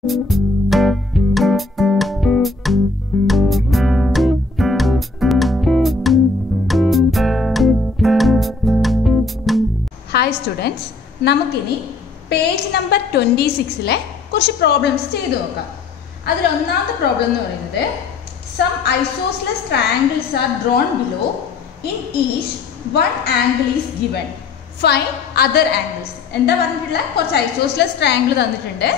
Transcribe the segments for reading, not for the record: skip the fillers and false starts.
Hi students, നമുക്കിനി page number 26 കുറച്ച് problems ചെയ്തു നോക്കാം. അതിൽ ഒന്നാമത്തെ പ്രോബ്ലം എന്ന് പറയുന്നത് some isosceles triangles are drawn below. In each one angle is given. Find other angles. എന്താ പറഞ്ഞിട്ടുള്ള കുറച്ച് isosceles triangle തന്നിട്ടുണ്ട്.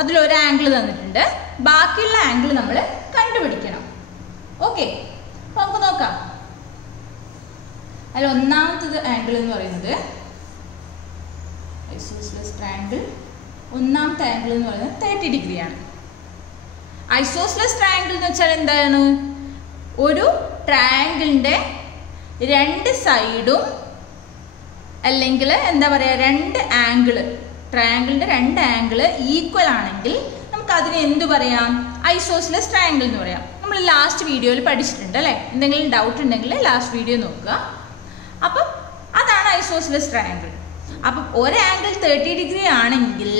അതിൽ ഒരു ആംഗിൾ തന്നിട്ടുണ്ട്. ബാക്കിയുള്ള ആംഗിൾ നമ്മൾ കണ്ടുപിടിക്കണം. ഓക്കെ, അപ്പോൾ നമുക്ക് നോക്കാം. അതിൽ ഒന്നാമത്തെ ആംഗിൾ എന്ന് പറയുന്നത് isosceles triangle. ഒന്നാമത്തെ ആംഗിൾ എന്ന് പറയുന്നത് 30 ഡിഗ്രി ആണ്. isosceles triangle എന്ന് വെച്ചാൽ എന്താണ്? ഒരു ട്രയാങ്കിളിൻ്റെ രണ്ട് സൈഡും അല്ലെങ്കിൽ എന്താ പറയുക, രണ്ട് ആംഗിള്, ട്രയാങ്കിളിൻ്റെ രണ്ട് ആംഗിള് ഈക്വൽ ആണെങ്കിൽ നമുക്ക് അതിന് എന്ത് പറയാം? ഐസോസ്ലെസ് ട്രയാങ്കിൾ എന്ന് പറയാം. നമ്മൾ ലാസ്റ്റ് വീഡിയോയിൽ പഠിച്ചിട്ടുണ്ട് അല്ലേ? എന്തെങ്കിലും ഡൗട്ട് ഉണ്ടെങ്കിൽ ലാസ്റ്റ് വീഡിയോ നോക്കുക. അപ്പം അതാണ് ഐസോസ്ലെസ് ട്രയാങ്കിൾ. അപ്പം ഒരു ആംഗിൾ 30 ഡിഗ്രി ആണെങ്കിൽ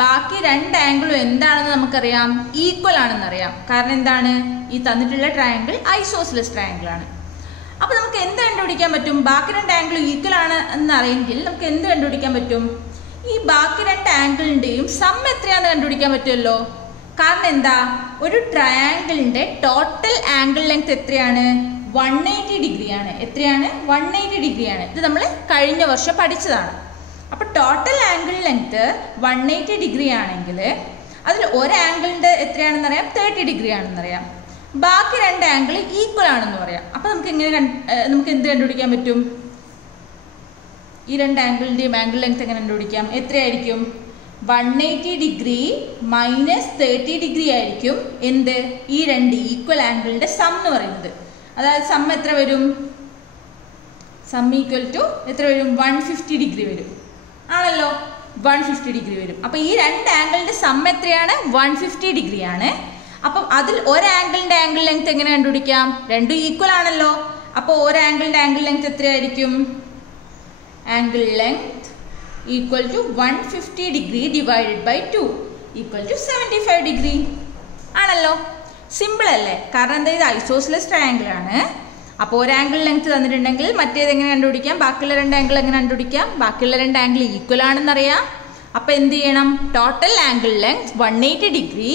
ബാക്കി രണ്ട് ആംഗിളും എന്താണെന്ന് നമുക്കറിയാം, ഈക്വൽ ആണെന്ന് അറിയാം. കാരണം എന്താണ്? ഈ തന്നിട്ടുള്ള ട്രയാങ്കിൾ ഐസോസ്ലെസ് ട്രയാങ്കിൾ ആണ്. അപ്പോൾ നമുക്ക് എന്ത് കണ്ടുപിടിക്കാൻ പറ്റും? ബാക്കി രണ്ട് ആംഗിളും ഈക്വൽ ആണ് എന്നറിയെങ്കിൽ നമുക്ക് എന്ത് കണ്ടുപിടിക്കാൻ പറ്റും? ഈ ബാക്കി രണ്ട് ആംഗിളിൻ്റെയും സം എത്രയാണെന്ന് കണ്ടുപിടിക്കാൻ പറ്റുമല്ലോ. കാരണം എന്താ? ഒരു ട്രയാങ്കിളിൻ്റെ ടോട്ടൽ ആംഗിൾ ലെങ്ത് എത്രയാണ്? 180 ഡിഗ്രിയാണ്. എത്രയാണ്? 180 ഡിഗ്രിയാണ്. ഇത് നമ്മൾ കഴിഞ്ഞ വർഷം പഠിച്ചതാണ്. അപ്പോൾ ടോട്ടൽ ആംഗിൾ ലെങ്ത് 180 ഡിഗ്രി ആണെങ്കിൽ അതിൽ ഒരു ആംഗിളിൻ്റെ എത്രയാണെന്ന് അറിയാം? 30 ഡിഗ്രി ആണെന്ന് അറിയാം. ബാക്കി രണ്ട് ആംഗിൾ ഈക്വൽ ആണെന്ന് പറയാം. അപ്പോൾ നമുക്ക് നമുക്ക് എന്ത് കണ്ടുപിടിക്കാൻ പറ്റും? ഈ രണ്ട് ആംഗിളിൻ്റെയും ആംഗിൾ ലെങ്ത് എങ്ങനെ കണ്ടുപിടിക്കാം? എത്രയായിരിക്കും? 180 ഡിഗ്രി മൈനസ് 30 ഡിഗ്രി ആയിരിക്കും എന്ത്? ഈ രണ്ട് ഈക്വൽ ആംഗിളിൻ്റെ സം എന്ന് പറയുന്നത്. അതായത് സം എത്ര വരും? സം ഈക്വൽ ടു എത്ര വരും? 150 ഡിഗ്രി വരും. ആണല്ലോ, 150 ഡിഗ്രി വരും. അപ്പോൾ ഈ രണ്ട് ആംഗിളിൻ്റെ സം എത്രയാണ്? 150 ഡിഗ്രിയാണ്. അപ്പം അതിൽ ഒരു ആംഗിളിൻ്റെ ആംഗിൾ ലെങ്ത് എങ്ങനെ കണ്ടുപിടിക്കാം? രണ്ടും ഈക്വൽ ആണല്ലോ. അപ്പോൾ ഒരു ആംഗിളിൻ്റെ ആംഗിൾ ലെങ്ത് എത്രയായിരിക്കും? Angle length equal to 150 degree divided by 2 equal to 75 degree ആണല്ലോ. സിമ്പിൾ അല്ലേ? കാരണം എന്താ? ഇത് ഐസോസ്ലെസ് ട്രയാങ്കിൾ ആണ്. അപ്പോൾ ഒരു ആംഗിൾ ലെങ്ത് തന്നിട്ടുണ്ടെങ്കിൽ മറ്റേത് എങ്ങനെ കണ്ടുപിടിക്കാം? ബാക്കിയുള്ള രണ്ട് ആംഗിൾ എങ്ങനെ കണ്ടുപിടിക്കാം? ബാക്കിയുള്ള രണ്ട് ആംഗിൾ ഈക്വൽ ആണെന്നറിയാം. അപ്പോൾ എന്ത് ചെയ്യണം? Total angle length 180 degree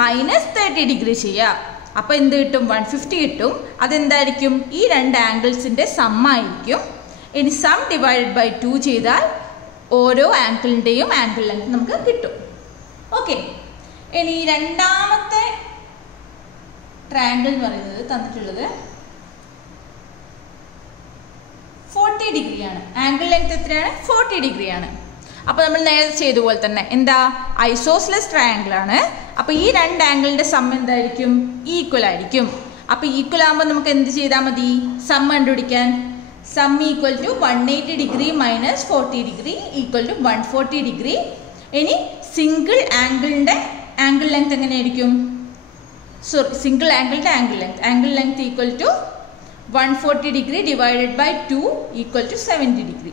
minus 30 degree ചെയ്യുക. അപ്പോൾ എന്ത് കിട്ടും? 150 കിട്ടും. അതെന്തായിരിക്കും? ഈ രണ്ട് ആംഗിൾസിൻ്റെ സം ആയിരിക്കും. ഇനി സം ഡിവൈഡഡ് ബൈ 2 ചെയ്താൽ ഓരോ ആംഗിളിൻ്റെയും ആംഗിൾ ലെങ്ത് നമുക്ക് കിട്ടും. ഓക്കെ, ഇനി രണ്ടാമത്തെ ട്രയാങ്കിൾ എന്ന് പറയുന്നത് തന്നിട്ടുള്ളത് 40 ഡിഗ്രിയാണ്. ആംഗിൾ ലെങ്ത് എത്രയാണ്? 40 ഡിഗ്രിയാണ്. അപ്പോൾ നമ്മൾ നേരത്തെ ചെയ്ത പോലെ തന്നെ എന്താ? ഐസോസ്ലെസ് ട്രയാങ്കിൾ ആണ്. അപ്പോൾ ഈ രണ്ട് ആംഗിളിൻ്റെ സം എന്തായിരിക്കും? ഈക്വൽ ആയിരിക്കും. അപ്പോൾ ഈക്വൽ ആകുമ്പോൾ നമുക്ക് എന്ത് ചെയ്താൽ മതി? സം കണ്ടുപിടിക്കാൻ sum equal to 180 degree minus 40 degree equal to 140 degree. ഇനി സിംഗിൾ ആംഗിളിൻ്റെ ആംഗിൾ ലെങ്ത് എങ്ങനെയായിരിക്കും? സോറി, സിംഗിൾ ആംഗിളിൻ്റെ angle length equal to 140 degree divided by 2 equal to 70 degree.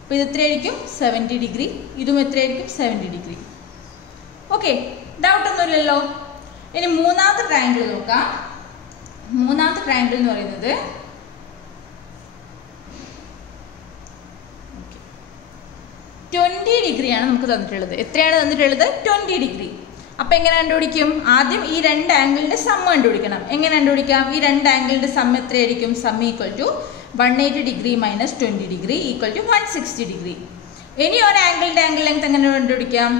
അപ്പോൾ ഇത് എത്രയായിരിക്കും? 70 ഡിഗ്രി. ഇതും എത്രയായിരിക്കും? 70 ഡിഗ്രി. ഓക്കെ, ഡൗട്ടൊന്നുമില്ലല്ലോ. ഇനി മൂന്നാമത്തെ ട്രയാങ്കിൾ നോക്കാം. മൂന്നാമത്തെ ട്രയാങ്കിൾ എന്ന് പറയുന്നത് 20 ഡിഗ്രിയാണ് നമുക്ക് തന്നിട്ടുള്ളത്. എത്രയാണ് തന്നിട്ടുള്ളത്? 20 ഡിഗ്രി. അപ്പോൾ എങ്ങനെ കണ്ടുപിടിക്കും? ആദ്യം ഈ രണ്ട് ആംഗിളിൻ്റെ സം കണ്ടുപിടിക്കണം. എങ്ങനെ കണ്ടുപിടിക്കാം? ഈ രണ്ട് ആംഗിളിൻ്റെ സം എത്രയായിരിക്കും? Sum equal to 180 degree minus 20 degree equal to 160 degree. ഇനി ഒരു ആംഗിളിൻ്റെ ആംഗിൾ ലെങ്ത് എങ്ങനെ കണ്ടുപിടിക്കാം?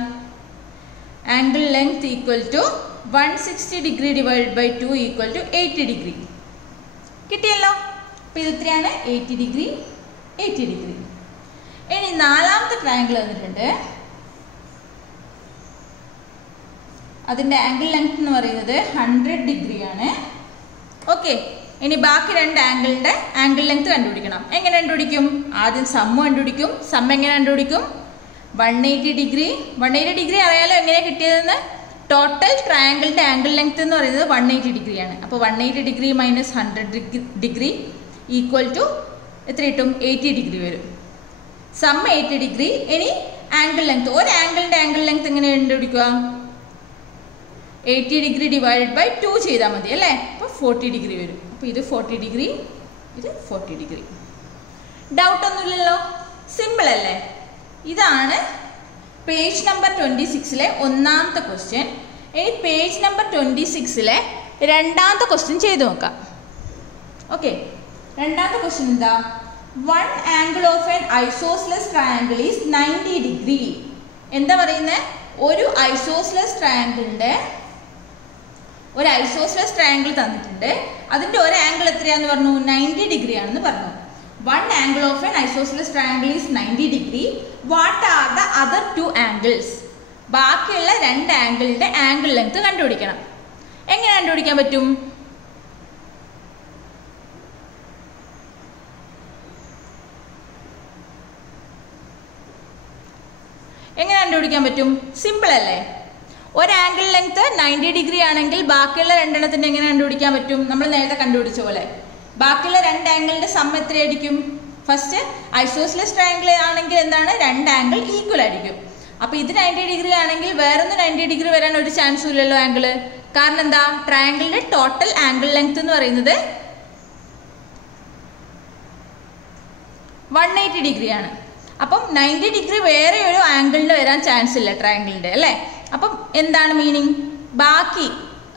Angle length equal to 160 degree divided by 2 equal to 80 degree. കിട്ടിയല്ലോ. അപ്പോൾ ഇത് എത്രയാണ്? 80 ഡിഗ്രി, 80 ഡിഗ്രി. ഇനി നാലാമത്തെ ട്രയാങ്കിൾ തന്നിട്ടുണ്ട്. അതിൻ്റെ ആംഗിൾ ലെങ്ത് എന്ന് പറയുന്നത് 100 ഡിഗ്രിയാണ്. ഓക്കെ, ഇനി ബാക്കി രണ്ട് ആംഗിളിൻ്റെ ആംഗിൾ ലെങ്ത് കണ്ടുപിടിക്കണം. എങ്ങനെ കണ്ടുപിടിക്കും? ആദ്യം സം കണ്ടുപിടിക്കും. സം എങ്ങനെ കണ്ടുപിടിക്കും? 180 ഡിഗ്രി. 180 ഡിഗ്രി അറിയാലോ എങ്ങനെ കിട്ടിയതെന്ന്. ടോട്ടൽ ട്രയാങ്കിളിൻ്റെ ആംഗിൾ ലെങ്ത് എന്ന് പറയുന്നത് 180 ഡിഗ്രിയാണ്. അപ്പോൾ 180 degree minus 100 degree equal to എത്ര കിട്ടും? 80 ഡിഗ്രി വരും. Sum 80 degree. ഇനി ആംഗിൾ ലെങ്ത്, ഒരു ആംഗിളിൻ്റെ ആംഗിൾ ലെങ്ത് എങ്ങനെ കണ്ടുപിടിക്കുക? 80 ഡിഗ്രി ഡിവൈഡഡ് ബൈ 2 ചെയ്താൽ മതി അല്ലേ. അപ്പോൾ 40 ഡിഗ്രി വരും. അപ്പോൾ ഇത് 40 ഡിഗ്രി, ഇത് 40 ഡിഗ്രി. ഡൗട്ട് ഒന്നുമില്ലല്ലോ, സിമ്പിൾ അല്ലേ. ഇതാണ് പേജ് നമ്പർ 26-ലെ ഒന്നാമത്തെ ക്വസ്റ്റ്യൻ. ഇനി പേജ് നമ്പർ 26-ലെ രണ്ടാമത്തെ ക്വസ്റ്റ്യൻ ചെയ്ത് നോക്കാം. ഓക്കെ, രണ്ടാമത്തെ ക്വസ്റ്റ്യൻ എന്താ? One angle of an isosceles triangle is 90 degree. എന്താ പറയുന്നത്? ഒരു ഐസോസ്ലെസ് ട്രയാങ്കിൾ തന്നിട്ടുണ്ട്. അതിൻ്റെ ഒരു ആംഗിൾ എത്രയാണെന്ന് പറഞ്ഞു? 90 ഡിഗ്രി ആണെന്ന് പറഞ്ഞു. One angle of an isosceles triangle is 90 degree. What are the other two angles? ബാക്കിയുള്ള രണ്ട് ആംഗിളിന്റെ ആംഗിൾ ലെങ്ത് കണ്ടുപിടിക്കണം. എങ്ങനെ കണ്ടുപിടിക്കാൻ പറ്റും? എങ്ങനെ കണ്ടുപിടിക്കാൻ പറ്റും? സിമ്പിൾ അല്ലേ. ഒരു ആംഗിൾ ലെങ്ത് 90 ഡിഗ്രി ആണെങ്കിൽ ബാക്കിയുള്ള രണ്ടെണ്ണത്തിന്റെ എങ്ങനെ കണ്ടുപിടിക്കാൻ പറ്റും? നമ്മൾ നേരത്തെ കണ്ടുപിടിച്ച പോലെ. ബാക്കിയുള്ള രണ്ട് ആംഗിളിന്റെ സം എത്രയായിരിക്കും? ഫസ്റ്റ് ഐസോസ്ലെസ് ട്രയാങ്കിൾ ആണെങ്കിൽ എന്താണ്? രണ്ട് ആംഗിൾ ഈക്വൽ ആയിരിക്കും. അപ്പൊ ഇത് 90 ഡിഗ്രി ആണെങ്കിൽ വേറൊന്ന് 90 ഡിഗ്രി വരാൻ ഒരു ചാൻസും ഇല്ലല്ലോ ആംഗിള്. കാരണം എന്താ? ട്രയാങ്കിളിന്റെ ടോട്ടൽ ആംഗിൾ ലെങ്ത് എന്ന് പറയുന്നത് 180 ഡിഗ്രിയാണ്. അപ്പം 90 ഡിഗ്രി വേറെ ഒരു ആംഗിളിന് വരാൻ ചാൻസ് ഇല്ല ട്രയാങ്കിളിന്റെ അല്ലേ. അപ്പം എന്താണ് മീനിങ്? ബാക്കി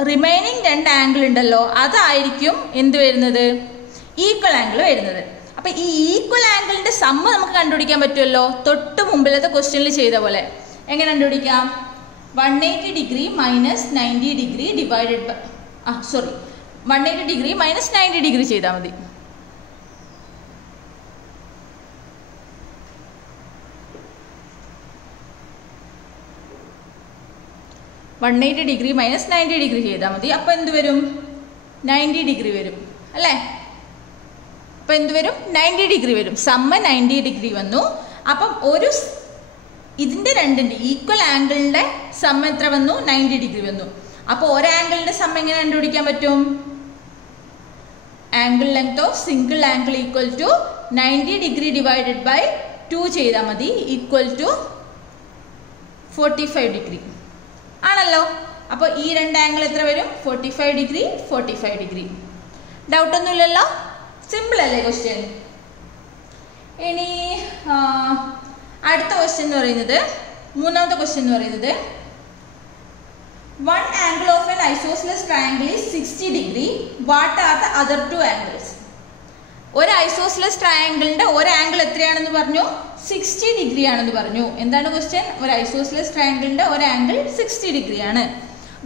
റിമൈനിങ് രണ്ട് ആംഗിൾ ഉണ്ടല്ലോ, അതായിരിക്കും എന്ത് വരുന്നത്? ഈക്വൽ ആംഗിൾ വരുന്നത്. അപ്പൊ ഈ ഈക്വൽ ആംഗിളിന്റെ സമ്മ് നമുക്ക് കണ്ടുപിടിക്കാൻ പറ്റുമല്ലോ, തൊട്ട് മുമ്പിലത്തെ ക്വസ്റ്റ്യനിൽ ചെയ്ത പോലെ. എങ്ങനെ കണ്ടുപിടിക്കാം? 180 degree minus 90 degree divided by 180 degree minus 90 degree ചെയ്താൽ മതി. -90 ഡിഗ്രി ചെയ്താൽ മതി. അപ്പം എന്ത് വരും? 90 ഡിഗ്രി വരും അല്ലേ. അപ്പം എന്ത് വരും? 90 ഡിഗ്രി വരും. സമ്മ് 90 ഡിഗ്രി വന്നു. അപ്പം ഒരു ഇതിൻ്റെ രണ്ടിൻ്റെ ഈക്വൽ ആംഗിളിൻ്റെ സമ്മ് എത്ര വന്നു? 90 ഡിഗ്രി വന്നു. അപ്പോൾ ഒരു ആംഗിളിൻ്റെ സമ്മ് എങ്ങനെ കണ്ടുപിടിക്കാൻ പറ്റും? Angle length of single angle equal to 90 degree divided by 2 ചെയ്താൽ മതി, ഈക്വൽ ടു 45 ഡിഗ്രി ആണല്ലോ. അപ്പോൾ ഈ രണ്ട് ആംഗിൾ എത്ര വരും? 45 ഡിഗ്രി, 45 ഡിഗ്രി. ഡൗട്ടൊന്നുമില്ലല്ലോ, സിമ്പിൾ അല്ലേ ക്വസ്റ്റ്യൻ. ഇനി അടുത്ത ക്വസ്റ്റ്യൻ എന്ന് പറയുന്നത്, മൂന്നാമത്തെ ക്വസ്റ്റ്യൻ എന്ന് പറയുന്നത്, one angle of an isosceles triangle is 60 degree. What are the other two angles? ഒരു ഐസോസ്ലെസ് ട്രയാങ്കിളിന്റെ ഒരു ആംഗിൾ എത്രയാണെന്ന് പറഞ്ഞു? 60 ഡിഗ്രി ആണെന്ന് പറഞ്ഞു. എന്താണ് ക്വസ്റ്റ്യൻ? ഒരു ഐസോസ്ലെസ് ട്രയാങ്കിളിന്റെ ഒരു ആംഗിൾ 60 ഡിഗ്രി ആണ്.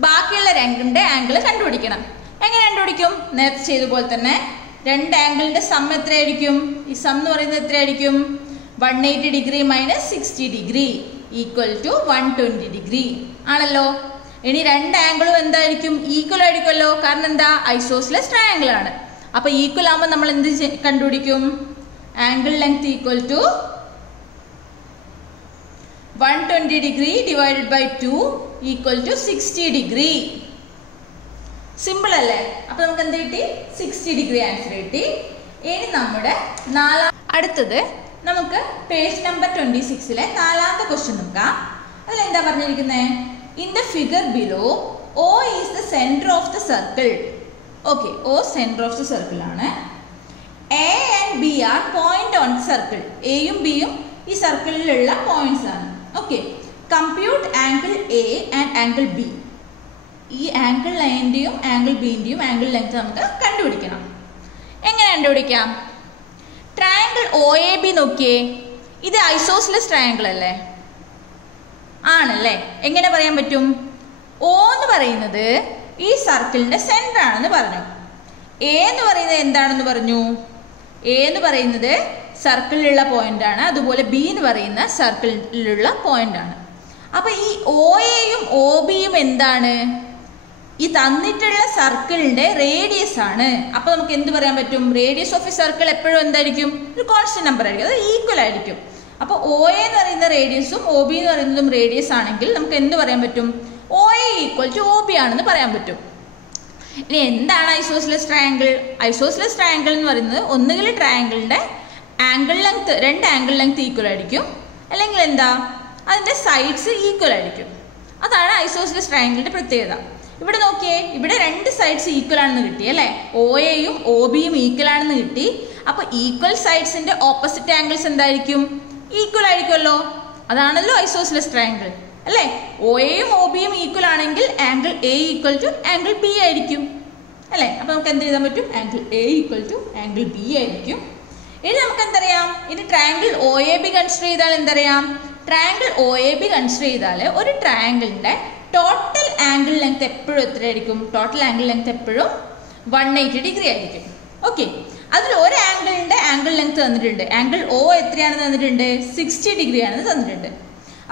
ബാക്കിയുള്ള രണ്ടിന്റെ ആംഗിൾ കണ്ടുപിടിക്കണം. എങ്ങനെ കണ്ടുപിടിക്കും? നേരത്തെ ചെയ്ത പോലെ തന്നെ രണ്ട് ആംഗിളിന്റെ സം എത്രയായിരിക്കും? ഈ സം എന്ന് പറയുന്നത് എത്രയായിരിക്കും? 180 degree minus 60 degree equal to 120 degree ആണല്ലോ. ഇനി രണ്ട് ആംഗിളും എന്തായിരിക്കും? ഈക്വൽ ആയിരിക്കുമല്ലോ. കാരണം എന്താ? ഐസോസ്ലെസ് ട്രയാങ്കിൾ ആണ്. അപ്പൊ ഈക്വൽ ആകുമ്പോൾ നമ്മൾ എന്ത് കണ്ടുപിടിക്കും? Angle length equal to 120 degree divided by 2 equal to 60 degree. Simple അല്ലേ. അപ്പൊ നമുക്ക് എന്ത് കിട്ടി? 60 ഡിഗ്രി ആൻസർ കിട്ടി. ഇനി നമ്മുടെ അടുത്തത് നമുക്ക് പേജ് നമ്പർ 26-ലെ നാലാമത്തെ ക്വസ്റ്റ്യൻ നോക്കാം. അതിലെന്താ പറഞ്ഞിരിക്കുന്നത്? In the figure below O is the centre of the circle. Okay, O centre of the circle ആണ്. A and B are point on circle. എയും ബിയും ഈ സർക്കിളിലുള്ള പോയിന്റ്സ് ആണ്. Okay, compute angle A and angle B. ഈ angle എൻ്റെയും angle ബിൻ്റെയും angle length നമുക്ക് കണ്ടുപിടിക്കണം. എങ്ങനെ കണ്ടുപിടിക്കാം? ട്രയാങ്കിൾ OAB നോക്കിയേ. ഇത് ഐസോസ്ലെസ് ട്രയാങ്കിൾ അല്ലേ? ആണല്ലേ. എങ്ങനെ പറയാൻ പറ്റും? O എന്ന് പറയുന്നത് ഈ സർക്കിളിന്റെ സെന്റർ ആണെന്ന് പറഞ്ഞു. A എന്ന് പറയുന്നത് എന്താണെന്ന് പറഞ്ഞു? A എന്ന് പറയുന്നത് സർക്കിളിലുള്ള പോയിന്റ് ആണ്. അതുപോലെ B എന്ന് പറയുന്ന സർക്കിളിലുള്ള പോയിന്റ് ആണ്. അപ്പൊ ഈ OAയും OBയും എന്താണ്? ഈ തന്നിട്ടുള്ള സർക്കിളിന്റെ റേഡിയസ് ആണ്. അപ്പൊ നമുക്ക് എന്ത് പറയാൻ പറ്റും? റേഡിയസ് ഓഫ് എ സർക്കിൾ എപ്പോഴും എന്തായിരിക്കും? ഒരു കോൺസ്റ്റന്റ് നമ്പർ ആയിരിക്കും, അത് ഈക്വൽ ആയിരിക്കും. അപ്പോൾ OA എന്ന് പറയുന്ന റേഡിയസും OB എന്ന് പറയുന്നതും റേഡിയസ് ആണെങ്കിൽ നമുക്ക് എന്ത് പറയാൻ പറ്റും? OA ഈക്വൽ ടു OB ആണെന്ന് പറയാൻ പറ്റും. ഇനി എന്താണ് ഐസോസ്ലെസ് ട്രയാങ്കിൾ? ഐസോസ്ലെസ് ട്രയാങ്കിൾ എന്ന് പറയുന്നത് ഒന്നുകിൽ ട്രയാങ്കിളിന്റെ ആംഗിൾ ലെങ്ത്, രണ്ട് ആംഗിൾ ലെങ്ത് ഈക്വൽ ആയിരിക്കും, അല്ലെങ്കിൽ എന്താ അതിന്റെ സൈഡ്സ് ഈക്വൽ ആയിരിക്കും. അതാണ് ഐസോസ്ലെസ് ട്രയാങ്കിളിന്റെ പ്രത്യേകത. ഇവിടെ നോക്കിയേ, ഇവിടെ രണ്ട് സൈഡ്സ് ഈക്വൽ ആണെന്ന് കിട്ടി അല്ലേ, ഒ എയും ഒ ബിയും ഈക്വൽ ആണെന്ന് കിട്ടി. അപ്പൊ ഈക്വൽ സൈഡ്സിന്റെ ഓപ്പോസിറ്റ് ആംഗിൾസ് എന്തായിരിക്കും? ഈക്വൽ ആയിരിക്കുമല്ലോ. അതാണല്ലോ ഐസോസിലസ് ട്രയാങ്കിൾ അല്ലേ. ഒ എയും ഒ ബിയും ഈക്വൽ ആണെങ്കിൽ angle A equal to angle B ആയിരിക്കും അല്ലേ. അപ്പൊ നമുക്ക് എന്ത് ചെയ്താൻ പറ്റും? Angle A equal to angle B ആയിരിക്കും. ഇനി നമുക്ക് എന്തറിയാം? ഇനി triangle O A B consider ചെയ്താൽ എന്തറിയാം? Triangle O A B consider ചെയ്താൽ ഒരു ട്രയാങ്കിളിന്റെ ടോട്ടൽ ആംഗിൾ ലെങ്ത് എപ്പോഴും എത്രയായിരിക്കും? ടോട്ടൽ ആംഗിൾ ലെങ്ത് എപ്പോഴും 180 ഡിഗ്രി ആയിരിക്കും. ഓക്കെ, അതിൽ ഒരു ആംഗിളിന്റെ ആംഗിൾ ലെങ്ത് തന്നിട്ടുണ്ട്. ആംഗിൾ ഒ എത്രയാണെന്ന് തന്നിട്ടുണ്ട്? 60 ഡിഗ്രി ആണെന്ന് തന്നിട്ടുണ്ട്.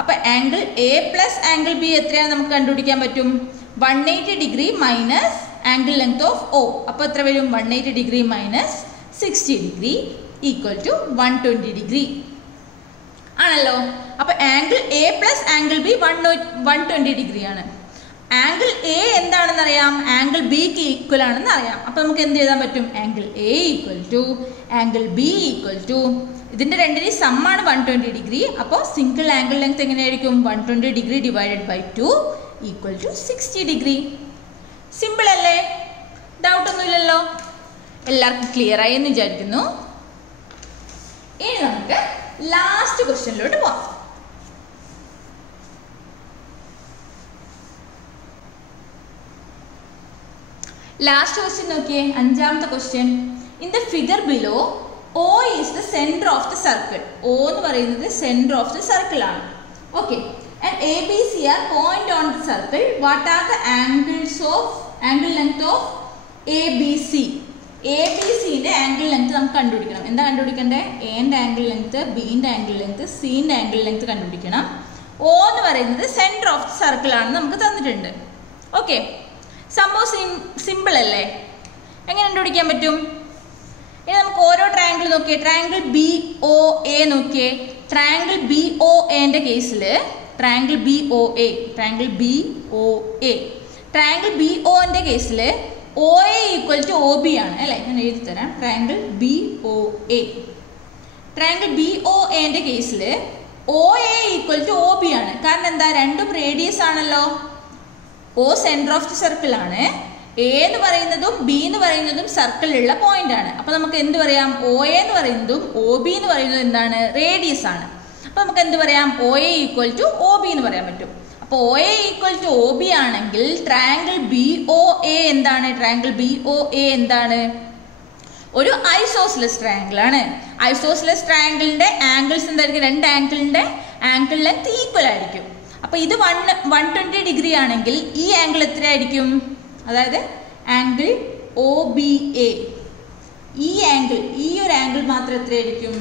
അപ്പൊ angle A plus angle B എത്രയാണെന്ന് നമുക്ക് കണ്ടുപിടിക്കാൻ പറ്റും? 180 degree minus angle length of O. അപ്പൊ എത്ര വരും? 180 degree minus 60 degree equal to 120 degree ആണല്ലോ. അപ്പൊ angle A plus angle B 120 degree ആണ്. ആംഗിൾ എ എന്താണെന്ന് അറിയാം, ആംഗിൾ ബിക്ക് ഈക്വൽ ആണെന്ന് അറിയാം. അപ്പൊ നമുക്ക് എന്ത് ചെയ്താൻ പറ്റും? Angle A equal to angle B equal to, ഇതിന്റെ രണ്ടിന് സമ്മാണ് 120 ഡിഗ്രി. അപ്പോൾ സിംഗിൾ ആംഗിൾ ലെങ്ത് എങ്ങനെയായിരിക്കും? 120 degree divided by 2 equal to 60 degree. Simple അല്ലേ? ഡൗട്ട് ഒന്നുമില്ലല്ലോ. എല്ലാവർക്കും ക്ലിയർ ആയി എന്ന് വിചാരിക്കുന്നു. ഇനി നമുക്ക് ലാസ്റ്റ് ക്വസ്റ്റ്യനിലോട്ട് പോവാം. ലാസ്റ്റ് ക്വസ്റ്റ്യൻ നോക്കിയേ, അഞ്ചാമത്തെ question. In the figure below O is the center of the circle. O എന്ന് പറയുന്നത് സെന്റർ ഓഫ് ദ സർക്കിൾ ആണ്. Okay, and ABC are point on the circle. What are the angle length of ABC? ABCന്റെ angle length നമുക്ക് കണ്ടുപിടിക്കണം. എന്താ കണ്ടുപിടിക്കണ്ടേ? എന്റെ angle length, ബിന്റെ ആംഗിൾ ലെങ്ത്, സിന്റെ ആംഗിൾ ലെങ്ത് കണ്ടുപിടിക്കണം. O എന്ന് പറയുന്നത് സെന്റർ ഓഫ് ദ സർക്കിൾ ആണെന്ന് നമുക്ക് തന്നിട്ടുണ്ട്. ഓക്കെ, സംഭവം സിമ്പിൾ അല്ലേ? എങ്ങനെ കണ്ടുപിടിക്കാൻ പറ്റും? ഇനി നമുക്ക് ഓരോ ട്രയാങ്കിൾ നോക്കിയേ. ട്രയാങ്കിൾ ബി ഒ എ നോക്കിയേ. ട്രയാങ്കിൾ ബി ഒ എന്റെ കേസിൽ ട്രയാങ്കിൾ ബി ഒ ന്റെ കേസിൽ O A equal to O B ആണ് അല്ലേ. ഞാൻ എഴുതി തരാം. Triangle B O A, triangle B O എന്റെ കേസിൽ O A equal to O B ആണ്. കാരണം എന്താ? രണ്ടും റേഡിയസ് ആണല്ലോ. O centre of the circle ആണ്. എ എന്ന് പറയുന്നതും ബി എന്ന് പറയുന്നതും സർക്കിളിലുള്ള പോയിന്റ് ആണ്. അപ്പൊ നമുക്ക് എന്ത് പറയാം? ഒ എ എന്ന് പറയുന്നതും ഒ ബി എന്ന് പറയുന്നതും എന്താണ്? റേഡിയസ് ആണ്. അപ്പൊ നമുക്ക് എന്ത് പറയാം? O A equal to O B എന്ന് പറയാൻ പറ്റും. അപ്പൊ O A equal to O B ആണെങ്കിൽ ട്രയാങ്കിൾ ബി ഒ എ എന്താണ്? ട്രയാങ്കിൾ ബി ഒ എ എന്താണ്? ഒരു ഐസോസിലസ് ട്രയാങ്കിൾ ആണ്. ഐസോസിലസ് ട്രയാങ്കിളിന്റെ ആംഗിൾസ് എന്തായിരിക്കും? രണ്ട് ആംഗിളിന്റെ ആംഗിൾ ലെങ്ത് ഈക്വൽ ആയിരിക്കും. അപ്പൊ ഇത് 120 ഡിഗ്രി ആണെങ്കിൽ ഈ ആംഗിൾ എത്രയായിരിക്കും? അതായത് ആംഗിൾ ഒ ബി എ, ഈ ഒരു ആംഗിൾ മാത്രം എത്രയായിരിക്കും?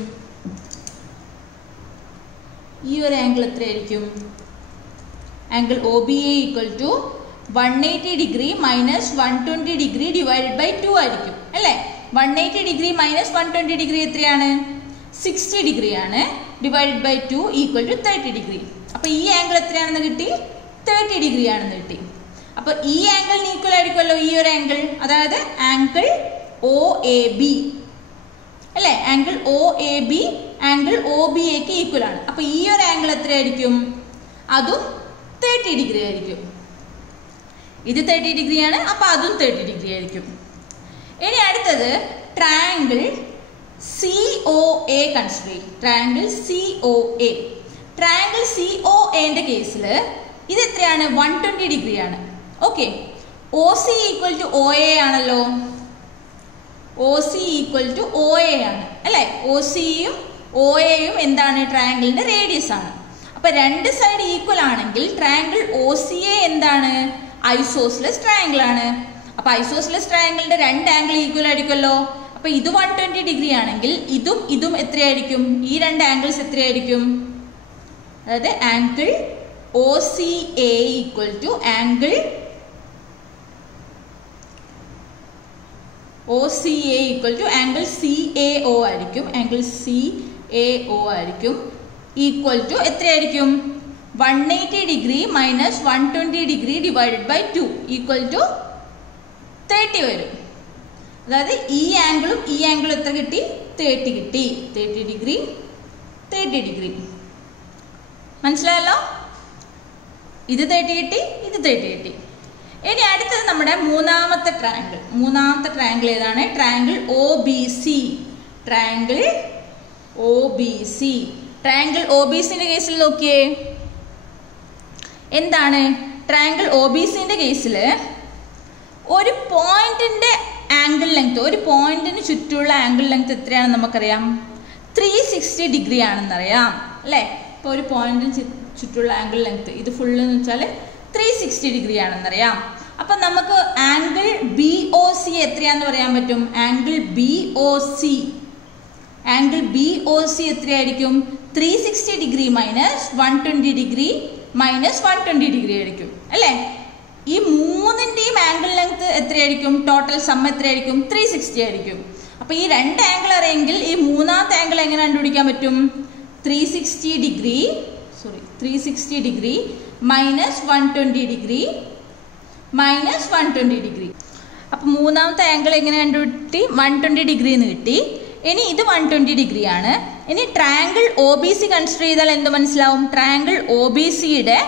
Angle O B A equal to 180 degree minus 120 degree divided by 2 ആയിരിക്കും അല്ലേ. 180 ഡിഗ്രി മൈനസ് 120 ഡിഗ്രി എത്രയാണ്? 60 ഡിഗ്രി ആണ്. Divided by 2 equal to 30 degree. അപ്പൊ ഈ ആംഗിൾ എത്രയാണെന്ന് കിട്ടി? 30 ഡിഗ്രി ആണെന്ന് കിട്ടി. അപ്പൊ ഈ ആംഗിളിന് ഈക്വൽ ആയിരിക്കുമല്ലോ ഈ ഒരു ആംഗിൾ, അതായത് ആംഗിൾ ഒ എ ബി അല്ലേ. Angle O A B angle O B എക്ക് ഈക്വൽ ആണ്. അപ്പൊ ഈ ഒരു ആംഗിൾ എത്രയായിരിക്കും? അതും 30 ഡിഗ്രി ആയിരിക്കും. ഇത് 30 ഡിഗ്രി ആണ്. അപ്പൊ അതും 30 ഡിഗ്രി ആയിരിക്കും. ഇനി അടുത്തത് triangle C O A consider ചെയ്യും. Triangle C O A. Triangle C O എന്റെ കേസിൽ ഇത് എത്രയാണ്? 120 ഡിഗ്രി ആണ്. Okay, O C equal to O A ആണല്ലോ. O C equal to O A ആണ് അല്ലെ. ഒ സിയും ഒ എയും എന്താണ്? ട്രയാങ്കിളിന്റെ റേഡിയസ് ആണ്. അപ്പൊ രണ്ട് സൈഡ് ഈക്വൽ ആണെങ്കിൽ ട്രയാങ്കിൾ ഒ സി എ എന്താണ്? ഐസോസിലസ് ട്രയാങ്കിൾ ആണ്. അപ്പൊ ഐസോസിലസ് ട്രയാങ്കിളിന്റെ രണ്ട് ആംഗിൾ ഈക്വൽ ആയിരിക്കുമല്ലോ. അപ്പൊ ഇത് 120 ഡിഗ്രി ആണെങ്കിൽ ഇതും എത്രയായിരിക്കും? ഈ രണ്ട് ആംഗിൾസ് എത്രയായിരിക്കും? അതായത് angle O C A equal to angle OCA equal to angle CAO ആയിരിക്കും. ആംഗിൾ CAO ആയിരിക്കും. ഈക്വൽ ടു എത്രയായിരിക്കും? 180 degree minus 120 degree divided by 2 equal to 30 വരും. അതായത് ഈ ആംഗിളും ഈ ആംഗിളും എത്ര കിട്ടി? 30 കിട്ടി. 30 ഡിഗ്രി 30 ഡിഗ്രി. മനസ്സിലായല്ലോ? ഇത് 30 കിട്ടി, ഇത് 30 കിട്ടി. ഇനി അടുത്തത് നമ്മുടെ മൂന്നാമത്തെ ട്രയാങ്കിൾ ഏതാണ്? Triangle OBC. ട്രയാങ്കിൾ OBCന്റെ കേസിൽ നോക്കിയേ, എന്താണ്? ട്രയാങ്കിൾ OBCന്റെ കേസിൽ ഒരു പോയിന്റിന്റെ ആംഗിൾ ലെങ്ത്, ഒരു പോയിന്റിന് ചുറ്റുമുള്ള ആംഗിൾ ലെങ്ത് എത്രയാണെന്ന് നമുക്കറിയാം, 360 ഡിഗ്രി ആണെന്നറിയാം അല്ലേ? ഇപ്പോൾ ഒരു പോയിന്റിന് ചുറ്റുമുള്ള ആംഗിൾ ലെങ്ത് ഇത് ഫുള്ള് എന്ന് വെച്ചാൽ 360 ഡിഗ്രി ആണെന്നറിയാം. അപ്പം നമുക്ക് ആംഗിൾ BOC എത്രയാന്ന് പറയാൻ പറ്റും? ആംഗിൾ BOC എത്രയായിരിക്കും? 360 degree minus 120 degree minus 120 degree ആയിരിക്കും അല്ലേ? ഈ മൂന്നിൻ്റെയും ആംഗിൾ ലെങ്ത് എത്രയായിരിക്കും? ടോട്ടൽ സം എത്രയായിരിക്കും? 360 ആയിരിക്കും. അപ്പോൾ ഈ രണ്ട് ആംഗിൾ അറിയെങ്കിൽ ഈ മൂന്നാമത്തെ ആംഗിൾ എങ്ങനെ കണ്ടുപിടിക്കാൻ പറ്റും? 360 degree minus 120 degree minus 120 degree. അപ്പോൾ മൂന്നാമത്തെ ആംഗിൾ എങ്ങനെ കണ്ടുപിടി? 120 ഡിഗ്രി എന്ന് കിട്ടി. ഇനി ഇത് 120 ഡിഗ്രി ആണ്. ഇനി ട്രയാങ്കിൾ OBC കൺസിഡർ ചെയ്താൽ എന്ത് മനസ്സിലാവും? ട്രയാങ്കിൾ OBCയുടെ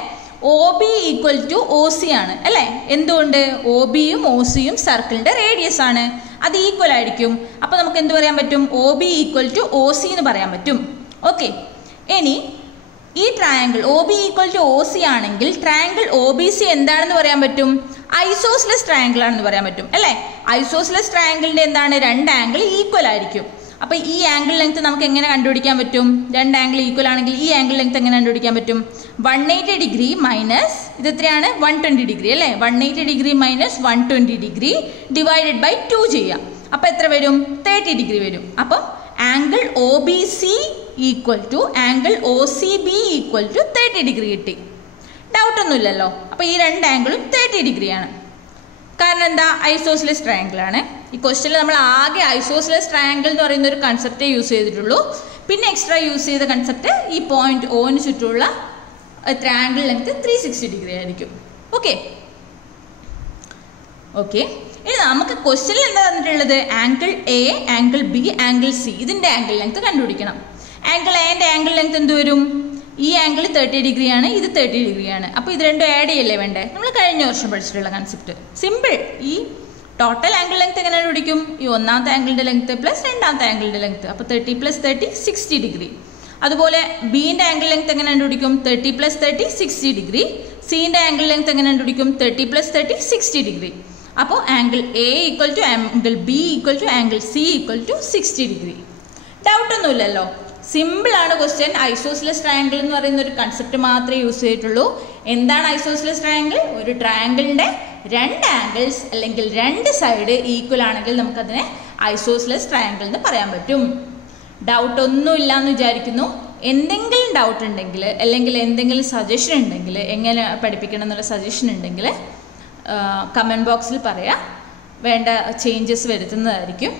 OB ഈക്വൽ ടു OC ആണ് അല്ലേ? എന്തുകൊണ്ട്? OBയും OCയും സർക്കിളിന്റെ റേഡിയസ് ആണ്, അത് ഈക്വൽ ആയിരിക്കും. അപ്പോൾ നമുക്ക് എന്ത് പറയാൻ പറ്റും? OB ഈക്വൽ ടു OC എന്ന് പറയാൻ പറ്റും. ഓക്കെ, ഇനി ഈ triangle OB equal to OC ആണെങ്കിൽ ട്രയാങ്കിൾ OBC എന്താണെന്ന് പറയാൻ പറ്റും? ഐസോസ്ലെസ് ട്രയാങ്കിൾ ആണെന്ന് പറയാൻ പറ്റും അല്ലേ? ഐസോസ്ലെസ് ട്രയാങ്കിളിന്റെ എന്താണ്? രണ്ട് ആംഗിൾ ഈക്വൽ ആയിരിക്കും. അപ്പോൾ ഈ ആംഗിൾ ലെങ്ത് നമുക്ക് എങ്ങനെ കണ്ടുപിടിക്കാൻ പറ്റും? രണ്ട് ആംഗിൾ ഈക്വൽ ആണെങ്കിൽ ഈ ആംഗിൾ ലെങ്ത് എങ്ങനെ കണ്ടുപിടിക്കാൻ പറ്റും? 180 ഡിഗ്രി മൈനസ് ഇത് എത്രയാണ്? 120 ഡിഗ്രി അല്ലേ? 180 degree minus 120 degree divided by 2 ചെയ്യാം. അപ്പോൾ എത്ര വരും? 30 ഡിഗ്രി വരും. അപ്പോൾ angle OBC equal to angle OCB equal to 30 degree കിട്ടി. ഡൗട്ടൊന്നുമില്ലല്ലോ. അപ്പോൾ ഈ രണ്ട് ആംഗിളും 30 ഡിഗ്രിയാണ്. കാരണം എന്താ? ഐസോസ്ലെസ് ട്രയാങ്കിൾ ആണ്. ഈ ക്വസ്റ്റ്യനിൽ നമ്മൾ ആകെ ഐസോസ്ലെസ് ട്രയാങ്കിൾ എന്ന് പറയുന്ന ഒരു കൺസെപ്റ്റേ യൂസ് ചെയ്തിട്ടുള്ളൂ. പിന്നെ എക്സ്ട്രാ യൂസ് ചെയ്ത കൺസെപ്റ്റ് ഈ പോയിന്റ് Oന് ചുറ്റുമുള്ള ട്രയാങ്കിൾ ലെങ്ത് 360 ഡിഗ്രി ആയിരിക്കും. ഓക്കെ, ഇനി നമുക്ക് ക്വസ്റ്റ്യനിൽ എന്താ തന്നിട്ടുള്ളത്? Angle A, angle B, angle C ഇതിന്റെ ആംഗിൾ ലെങ്ത് കണ്ടുപിടിക്കണം. ആംഗിൾ എന്റെ ആംഗിൾ ലെങ്ത് എന്ത് വരും? ഈ ആംഗിൾ 30 ഡിഗ്രിയാണ്, ഇത് 30 ഡിഗ്രിയാണ്. അപ്പോൾ ഇത് രണ്ടും ആഡ് ചെയ്യല്ലേ വേണ്ടേ? നമ്മൾ കഴിഞ്ഞ വർഷം പഠിച്ചിട്ടുള്ള കൺസെപ്റ്റ്. സിമ്പിൾ. ഈ ടോട്ടൽ ആംഗിൾ ലെങ്ത് എങ്ങനെ കണ്ടുപിടിക്കും? ഈ ഒന്നാമത്തെ ആംഗിളിന്റെ ലെങ്ത് പ്ലസ് രണ്ടാമത്തെ ആംഗിളിന്റെ ലെങ്ത്. അപ്പോൾ 30 + 30 60 ഡിഗ്രി. അതുപോലെ ബിന്റെ ആംഗിൾ ലെങ്ത് എങ്ങനെ കണ്ടുപിടിക്കും? 30 + 30 60 ഡിഗ്രി. സിന്റെ ആംഗിൾ ലെങ്ത് എങ്ങനെ കണ്ടുപിടിക്കും? 30 + 30 60 ഡിഗ്രി. അപ്പോൾ angle A equal to angle B equal to angle C equal to 60 degree. ഡൗട്ടൊന്നുമില്ലല്ലോ. സിമ്പിൾ ആണ് ക്വസ്റ്റ്യൻ. ഐസോസ്ലെസ് ട്രയാങ്കിൾ എന്ന് പറയുന്ന ഒരു കൺസെപ്റ്റ് മാത്രമേ യൂസ് ചെയ്തിട്ടുള്ളൂ. എന്താണ് ഐസോസ്ലെസ് ട്രയാങ്കിൾ? ഒരു ട്രയാങ്കിളിന്റെ രണ്ട് ആംഗിൾസ് അല്ലെങ്കിൽ രണ്ട് സൈഡ് ഈക്വൽ ആണെങ്കിൽ നമുക്കതിനെ ഐസോസ്ലെസ് ട്രയാങ്കിൾ എന്ന് പറയാൻ പറ്റും. ഡൗട്ട് ഒന്നുമില്ല എന്ന് വിചാരിക്കുന്നു. എന്തെങ്കിലും ഡൗട്ട് ഉണ്ടെങ്കിൽ അല്ലെങ്കിൽ എന്തെങ്കിലും സജഷൻ ഉണ്ടെങ്കിൽ, എങ്ങനെ പഠിപ്പിക്കണം എന്നുള്ള സജഷൻ ഉണ്ടെങ്കിൽ കമൻറ്റ് ബോക്സിൽ പറയാം. വേണ്ട ചേഞ്ചസ് വരുത്തുന്നതായിരിക്കും.